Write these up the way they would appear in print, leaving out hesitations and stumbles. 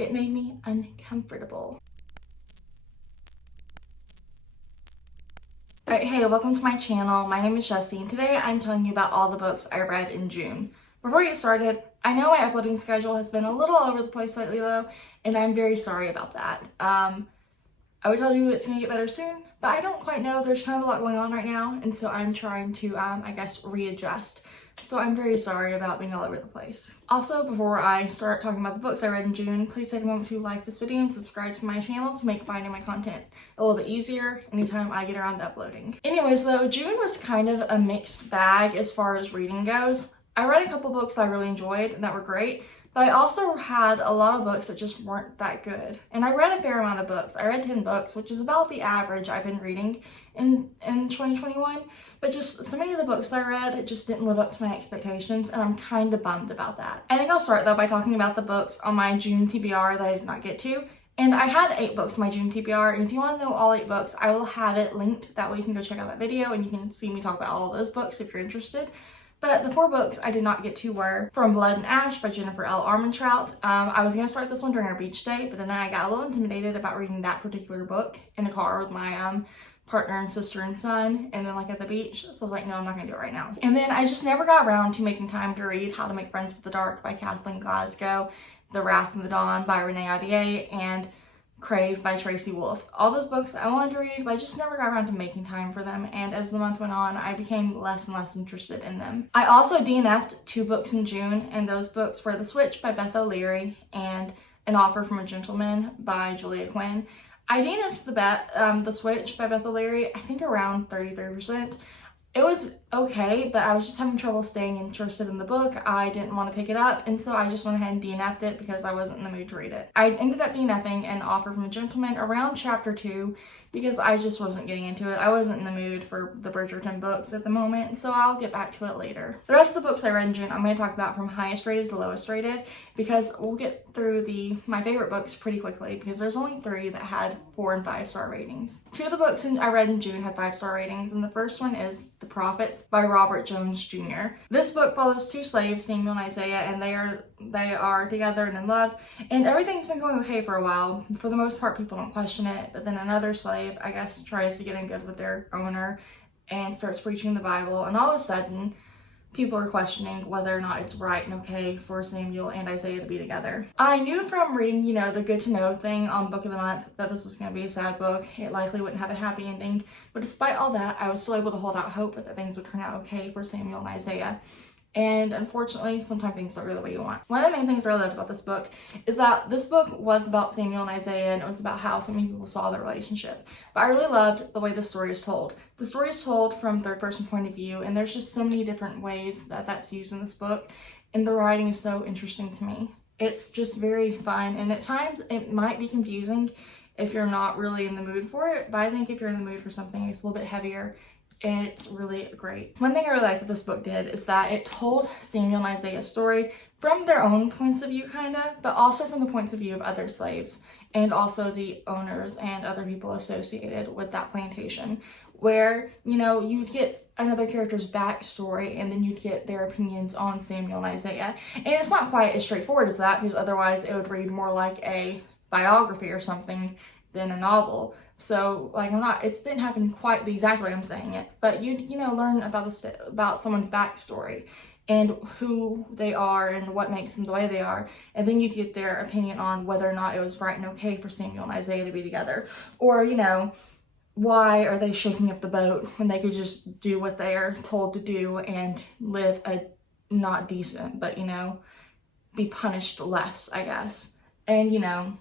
It made me uncomfortable. Alright, hey, welcome to my channel. My name is Jessie, and today I'm telling you about all the books I read in June. Before we get started, I know my uploading schedule has been a little all over the place lately though, and I'm very sorry about that. I would tell you it's going to get better soon, but I don't quite know. There's kind of a lot going on right now, and so I'm trying to, I guess, readjust. So I'm very sorry about being all over the place. Also, before I start talking about the books I read in June, please take a moment to like this video and subscribe to my channel to make finding my content a little bit easier anytime I get around to uploading. Anyways though, June was kind of a mixed bag as far as reading goes. I read a couple books I really enjoyed and that were great, but I also had a lot of books that just weren't that good. And I read a fair amount of books. I read 10 books, which is about the average I've been reading in 2021. But just so many of the books that I read just didn't live up to my expectations, and I'm kind of bummed about that. I think I'll start though by talking about the books on my June TBR that I did not get to. And I had 8 books in my June TBR, and if you want to know all 8 books, I will have it linked. That way you can go check out that video and you can see me talk about all of those books if you're interested. But the 4 books I did not get to were From Blood and Ash by Jennifer L. Armentrout. I was going to start this one during our beach day, but then I got a little intimidated about reading that particular book in the car with my partner and sister and son, and then like at the beach. So I was like, no, I'm not going to do it right now. And then I just never got around to making time to read How to Make Friends with the Dark by Kathleen Glasgow, The Wrath and the Dawn by Renee Ahdieh, and Crave by Tracy Wolff. All those books I wanted to read, but I just never got around to making time for them, and as the month went on, I became less and less interested in them. I also DNF'd 2 books in June, and those books were The Switch by Beth O'Leary and An Offer from a Gentleman by Julia Quinn. I DNF'd The Switch by Beth O'Leary, I think around 33%. It was okay, but I was just having trouble staying interested in the book. I didn't want to pick it up, and so I just went ahead and DNF'd it because I wasn't in the mood to read it. I ended up DNFing An Offer from a Gentleman around chapter 2 because I just wasn't getting into it. I wasn't in the mood for the Bridgerton books at the moment, so I'll get back to it later. The rest of the books I read in June, I'm going to talk about from highest rated to lowest rated because we'll get through my favorite books pretty quickly because there's only 3 that had 4 and 5 star ratings. 2 of the books I read in June had 5 star ratings, and the first one is The Prophets by Robert Jones Jr. This book follows 2 slaves, Samuel and Isaiah, and they are together and in love, and everything's been going okay for a while. For the most part, people don't question it, but then another slave, I guess, tries to get in good with their owner and starts preaching the Bible, and all of a sudden, people are questioning whether or not it's right and okay for Samuel and Isaiah to be together. I knew from reading, the good to know thing on Book of the Month that this was going to be a sad book. It likely wouldn't have a happy ending, but despite all that, I was still able to hold out hope that things would turn out okay for Samuel and Isaiah. And unfortunately, sometimes things don't go the way you want. One of the main things I really loved about this book is that this book was about Samuel and Isaiah, and it was about how so many people saw their relationship. But I really loved the way the story is told. The story is told from third-person point of view, and there's just so many different ways that that's used in this book, and the writing is so interesting to me. It's just very fun, and at times it might be confusing if you're not really in the mood for it, but I think if you're in the mood for something, it's a little bit heavier. And it's really great. One thing I really liked that this book did is that it told Samuel and Isaiah's story from their own points of view, but also from the points of view of other slaves and also the owners and other people associated with that plantation, where, you'd get another character's backstory and then you'd get their opinions on Samuel and Isaiah. And it's not quite as straightforward as that, because otherwise it would read more like a biography or something than a novel. So, it didn't happen quite the exact way I'm saying it, but you'd, learn about someone's backstory and who they are and what makes them the way they are, and then you'd get their opinion on whether or not it was right and okay for Samuel and Isaiah to be together, or, why are they shaking up the boat when they could just do what they are told to do and live a not decent, but, be punished less, I guess, and,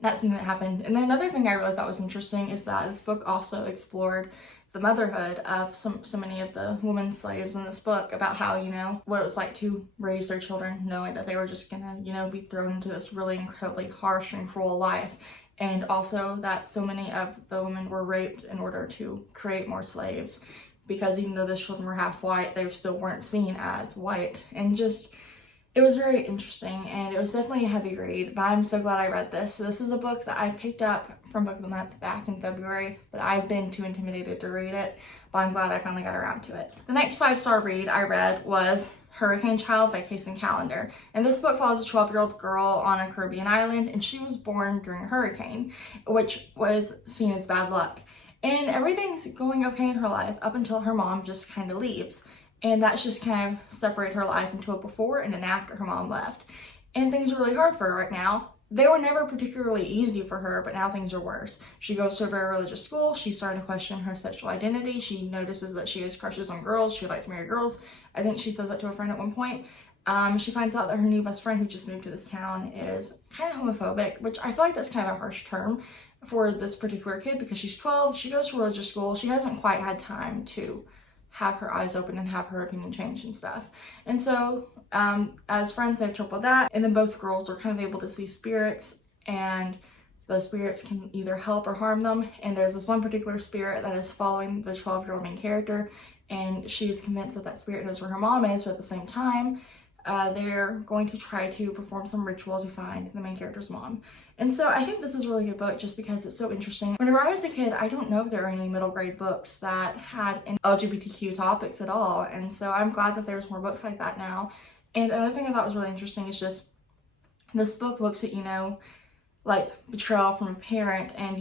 that's something that happened. And then another thing I really thought was interesting is that this book also explored the motherhood of so many of the women slaves in this book, about how, what it was like to raise their children knowing that they were just gonna, be thrown into this really incredibly harsh and cruel life. And also that so many of the women were raped in order to create more slaves, because even though the children were half white, they still weren't seen as white. And just, it was very interesting, and it was definitely a heavy read, but I'm so glad I read this. So this is a book that I picked up from Book of the Month back in February, but I've been too intimidated to read it, but I'm glad I finally got around to it. The next 5-star read I read was Hurricane Child by Case and Callender. And this book follows a 12-year-old girl on a Caribbean island, and she was born during a hurricane, which was seen as bad luck. And everything's going okay in her life up until her mom just kind of leaves. And that's just kind of separated her life into a before and an after her mom left. And things are really hard for her right now. They were never particularly easy for her, but now things are worse. She goes to a very religious school. She's starting to question her sexual identity. She notices that she has crushes on girls. She would like to marry girls. I think she says that to a friend at one point. She finds out that her new best friend who just moved to this town is kind of homophobic, which I feel like that's kind of a harsh term for this particular kid because she's 12. She goes to religious school. She hasn't quite had time to have her eyes open and have her opinion changed and stuff. And so as friends, they have trouble with that. And then both girls are kind of able to see spirits, and the spirits can either help or harm them. And there's this one particular spirit that is following the 12-year-old main character, and she is convinced that that spirit knows where her mom is, but at the same time, they're going to try to perform some ritual to find the main character's mom. And so I think this is a really good book just because it's so interesting. Whenever I was a kid, I don't know if there were any middle grade books that had any LGBTQ topics at all. And so I'm glad that there's more books like that now. And another thing I thought was really interesting is just this book looks at, like betrayal from a parent, and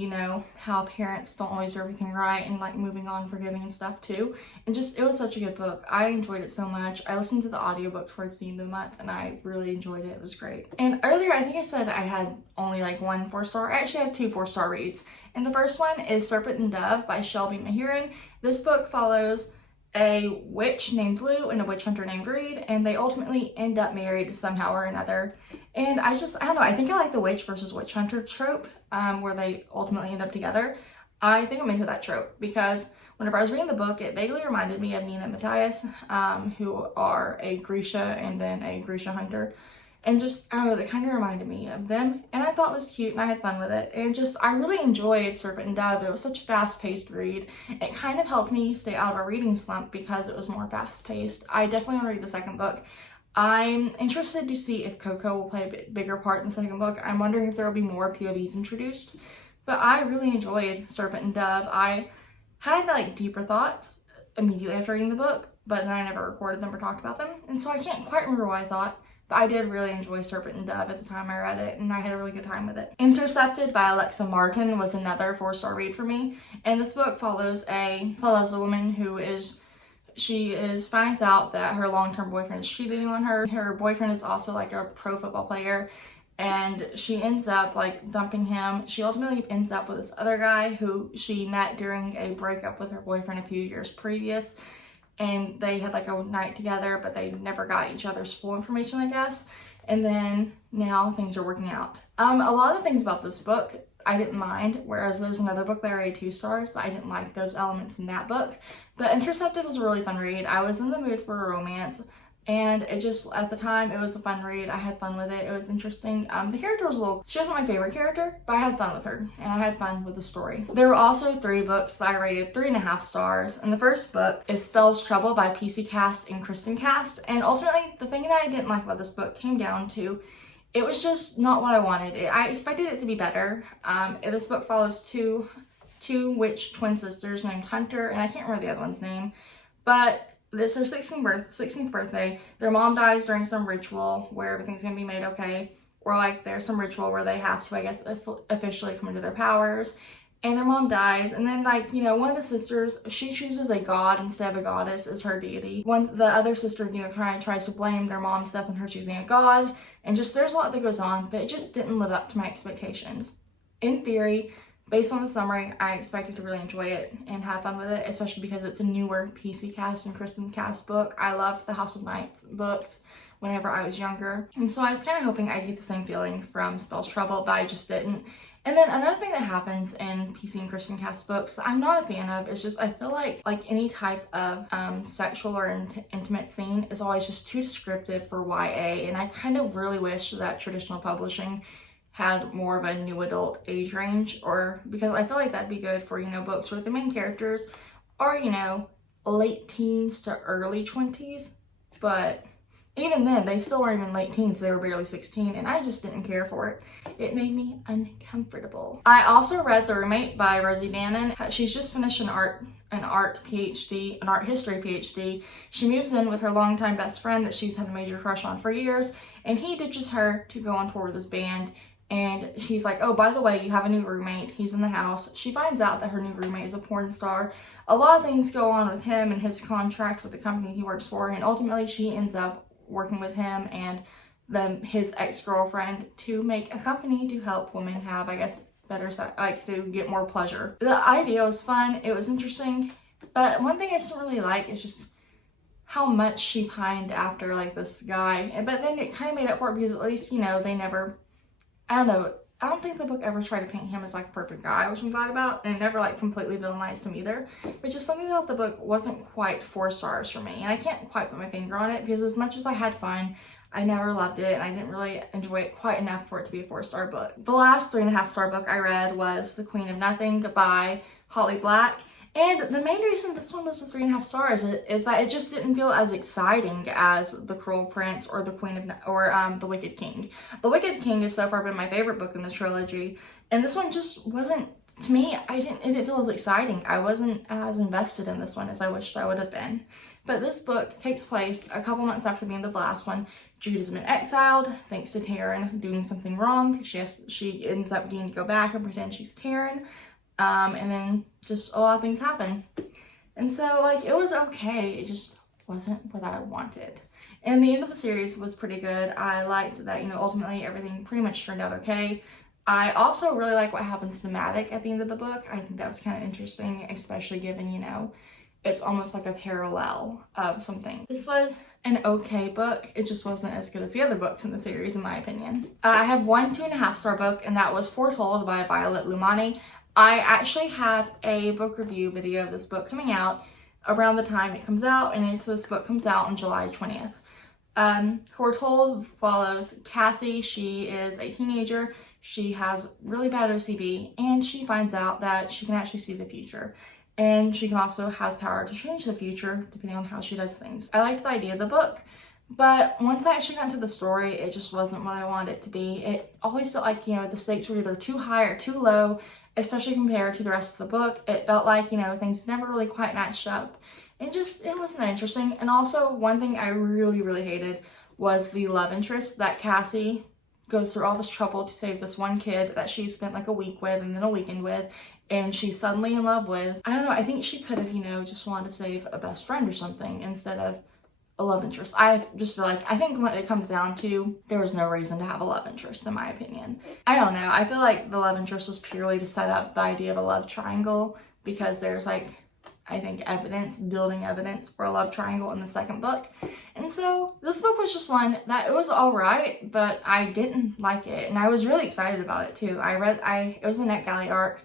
how parents don't always do everything right, and like moving on, forgiving and stuff too. And just, it was such a good book. I enjoyed it so much. I listened to the audiobook towards the end of the month and I really enjoyed it. It was great. And earlier I think I said I had only like 1 4-star. I actually have 2 4-star reads. And the first one is Serpent and Dove by Shelby Mahiran. This book follows a witch named Lou and a witch hunter named Reed, and they ultimately end up married somehow or another. And I don't know, I think I like the witch versus witch hunter trope, where they ultimately end up together. I think I'm into that trope because whenever I was reading the book, it vaguely reminded me of Nina and Matthias, who are a Grisha and then a Grisha hunter. And just, I don't know, that kind of reminded me of them. And I thought it was cute and I had fun with it. And just, I really enjoyed Serpent and Dove. It was such a fast-paced read. It kind of helped me stay out of a reading slump because it was more fast-paced. I definitely want to read the second book. I'm interested to see if Coco will play a bigger part in the second book. I'm wondering if there will be more POVs introduced. But I really enjoyed Serpent and Dove. I had like deeper thoughts immediately after reading the book, but then I never recorded them or talked about them. And so I can't quite remember what I thought. But I did really enjoy Serpent and Dove at the time I read it, and I had a really good time with it. Intercepted by Alexa Martin was another 4-star read for me. And this book follows a woman who finds out that her long-term boyfriend is cheating on her. Her boyfriend is also like a pro football player, and she ends up like dumping him. She ultimately ends up with this other guy who she met during a breakup with her boyfriend a few years previous. And they had like a night together, but they never got each other's full information, I guess. And then now things are working out. A lot of things about this book I didn't mind, whereas there's another book that I rated 2 stars. I didn't like those elements in that book. But Intercepted was a really fun read. I was in the mood for a romance, and it just, at the time, it was a fun read. I had fun with it. It was interesting. The character was she wasn't my favorite character, but I had fun with her, and I had fun with the story. There were also 3 books that I rated 3.5 stars, and the first book is Spells Trouble by PC Cast and Kristen Cast, and ultimately, the thing that I didn't like about this book came down to, it was just not what I wanted. I expected it to be better. This book follows two witch twin sisters named Hunter, and I can't remember the other one's name, but this is her 16th birthday. Their mom dies during some ritual where everything's gonna be made okay. Or like there's some ritual where they have to, I guess, officially come into their powers. And their mom dies. And then like, one of the sisters, she chooses a god instead of a goddess as her deity. The other sister, kind of tries to blame their mom's death on her choosing a god. And just, there's a lot that goes on, but it just didn't live up to my expectations. In theory, based on the summary, I expected to really enjoy it and have fun with it, especially because it's a newer PC Cast and Kristen Cast book. I loved the House of Knights books whenever I was younger. And so I was kind of hoping I'd get the same feeling from Spells Trouble, but I just didn't. And then another thing that happens in PC and Kristen Cast books that I'm not a fan of is just I feel like any type of sexual or intimate scene is always just too descriptive for YA, and I kind of really wish that traditional publishing had more of a new adult age range, or because I feel like that'd be good for, books where the main characters are, late teens to early 20s, but even then, they still weren't even late teens. They were barely 16, and I just didn't care for it. It made me uncomfortable. I also read The Roommate by Rosie Bannon. She's just finished an art history PhD. She moves in with her longtime best friend that she's had a major crush on for years, and he ditches her to go on tour with his band. And he's like, oh, by the way, you have a new roommate. He's in the house. She finds out that her new roommate is a porn star. A lot of things go on with him and his contract with the company he works for, and ultimately she ends up working with him and his ex-girlfriend to make a company to help women have, I guess, better sex, like to get more pleasure. The idea was fun. It was interesting. But one thing I just don't really like is just how much she pined after like this guy. But then it kind of made up for it because at least, you know, they never, I don't know, I don't think the book ever tried to paint him as like a perfect guy, which I'm glad about, and it never like completely villainized him either. But just something about the book wasn't quite 4 stars for me, and I can't quite put my finger on it because as much as I had fun, I never loved it, and I didn't really enjoy it quite enough for it to be a 4-star book. The last 3.5-star book I read was The Queen of Nothing by Holly Black. And the main reason this one was a 3.5 stars is that it just didn't feel as exciting as The Cruel Prince or The Wicked King. The Wicked King has so far been my favorite book in the trilogy, and this one just wasn't, to me, it didn't feel as exciting. I wasn't as invested in this one as I wished I would have been. But this book takes place a couple months after the end of the last one. Jude has been exiled thanks to Taryn doing something wrong. She ends up getting to go back and pretend she's Taryn. And then just a lot of things happen. And so, like, it was okay. It just wasn't what I wanted. And the end of the series was pretty good. I liked that, you know, ultimately everything pretty much turned out okay. I also really like what happens to Mavic at the end of the book. I think that was kind of interesting, especially given, you know, it's almost like a parallel of something. This was an okay book. It just wasn't as good as the other books in the series, in my opinion. I have one 2.5-star book, and that was Foretold by Violet Lumani. I actually have a book review video of this book coming out around the time it comes out, and this book comes out on July 20th. Foretold follows Cassie. She is a teenager. She has really bad OCD, and she finds out that she can actually see the future. And she can also has power to change the future depending on how she does things. I liked the idea of the book, but once I actually got into the story, it just wasn't what I wanted it to be. It always felt like, you know, the stakes were either too high or too low, especially compared to the rest of the book. It felt like, you know, things never really quite matched up. It wasn't that interesting. And also, one thing I really, really hated was the love interest that Cassie goes through all this trouble to save this one kid that she spent like a week with and then a weekend with, and she's suddenly in love with. I don't know, I think she could have, you know, just wanted to save a best friend or something instead of a love interest. I think when it comes down to, there was no reason to have a love interest, in my opinion. I don't know, I feel like the love interest was purely to set up the idea of a love triangle, because there's like, I think building evidence for a love triangle in the second book. And so this book was just one that it was all right, but I didn't like it. And I was really excited about it too. It was a NetGalley arc,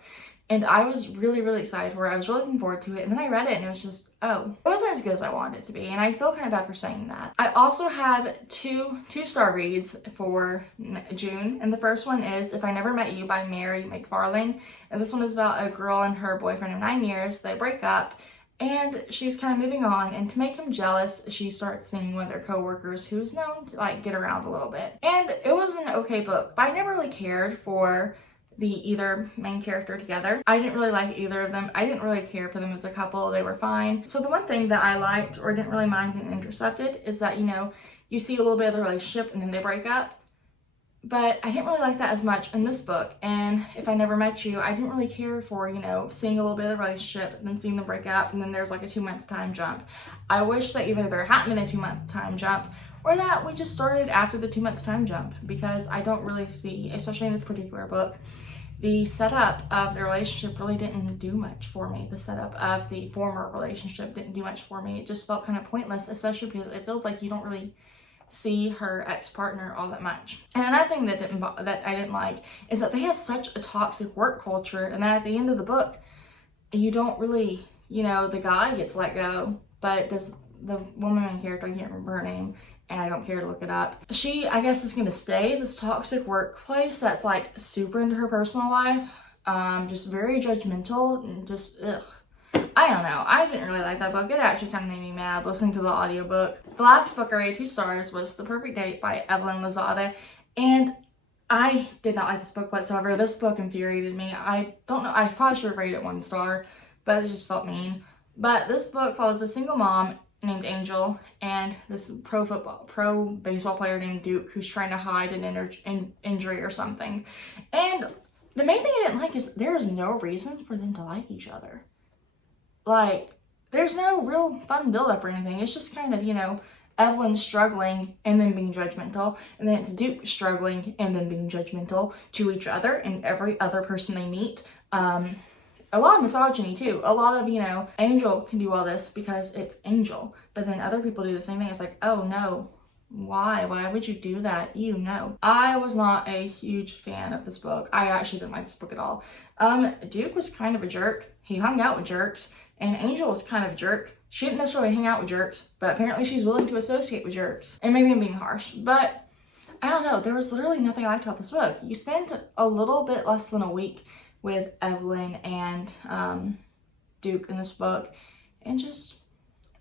and I was really, really excited for it. I was really looking forward to it. And then I read it and it was just, oh, it wasn't as good as I wanted it to be. And I feel kind of bad for saying that. I also have two 2-star reads for June. And the first one is If I Never Met You by Mary McFarlane. And this one is about a girl and her boyfriend of 9 years. They break up and she's kind of moving on. And to make him jealous, she starts seeing one of their coworkers who's known to like get around a little bit. And it was an okay book, but I never really cared for either main character together. I didn't really like either of them. I didn't really care for them as a couple. They were fine. So the one thing that I liked or didn't really mind in Intercepted is that, you know, you see a little bit of the relationship and then they break up. But I didn't really like that as much in this book. And If I Never Met You, I didn't really care for, you know, seeing a little bit of the relationship and then seeing them break up and then there's like a 2-month time jump. I wish that either there hadn't been a 2-month time jump or that we just started after the 2-month time jump, because I don't really see, especially in this particular book, the setup of the relationship really didn't do much for me. The setup of the former relationship didn't do much for me. It just felt kind of pointless, especially because it feels like you don't really see her ex-partner all that much. And another thing that I didn't like is that they have such a toxic work culture, and then at the end of the book, you don't really, you know, the guy gets let go, but does the woman main character, I can't remember her name, and I don't care to look it up. She, I guess, is gonna stay this toxic workplace that's like super into her personal life, just very judgmental and just ugh. I don't know. I didn't really like that book. It actually kind of made me mad listening to the audiobook. The last book I rated 2 stars was The Perfect Date by Evelyn Lozada, and I did not like this book whatsoever. This book infuriated me. I don't know. I probably should have rated it 1 star, but it just felt mean. But this book follows a single mom named Angel and this pro baseball player named Duke who's trying to hide an injury or something. And the main thing I didn't like is there is no reason for them to like each other. Like, there's no real fun build-up or anything. It's just kind of, you know, Evelyn struggling and then being judgmental, and then it's Duke struggling and then being judgmental to each other and every other person they meet. A lot of misogyny too. A lot of, you know, Angel can do all this because it's Angel, but then other people do the same thing. It's like, oh no, why would you do that? You know. I was not a huge fan of this book. I actually didn't like this book at all. Duke was kind of a jerk. He hung out with jerks, and Angel was kind of a jerk. She didn't necessarily hang out with jerks, but apparently she's willing to associate with jerks. And maybe I'm being harsh, but I don't know. There was literally nothing I liked about this book. You spend a little bit less than a week with Evelyn and Duke in this book, and just,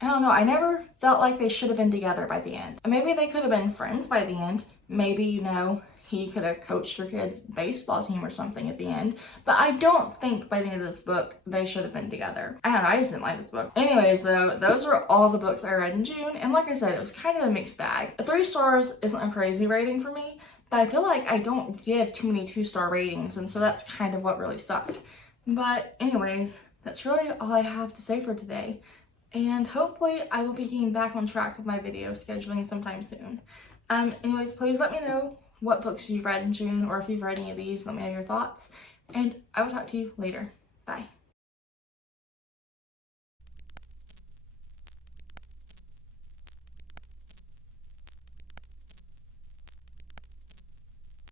I don't know, I never felt like they should have been together by the end. Maybe they could have been friends by the end. Maybe, you know, he could have coached her kid's baseball team or something at the end, but I don't think by the end of this book they should have been together. I don't know, I just didn't like this book. Anyways though, those are all the books I read in June, and like I said, it was kind of a mixed bag. 3 stars isn't a crazy rating for me, but I feel like I don't give too many 2-star ratings, and so that's kind of what really sucked. But anyways, that's really all I have to say for today, and hopefully I will be getting back on track with my video scheduling sometime soon. Anyways, please let me know what books you've read in June, or if you've read any of these, let me know your thoughts, and I will talk to you later. Bye.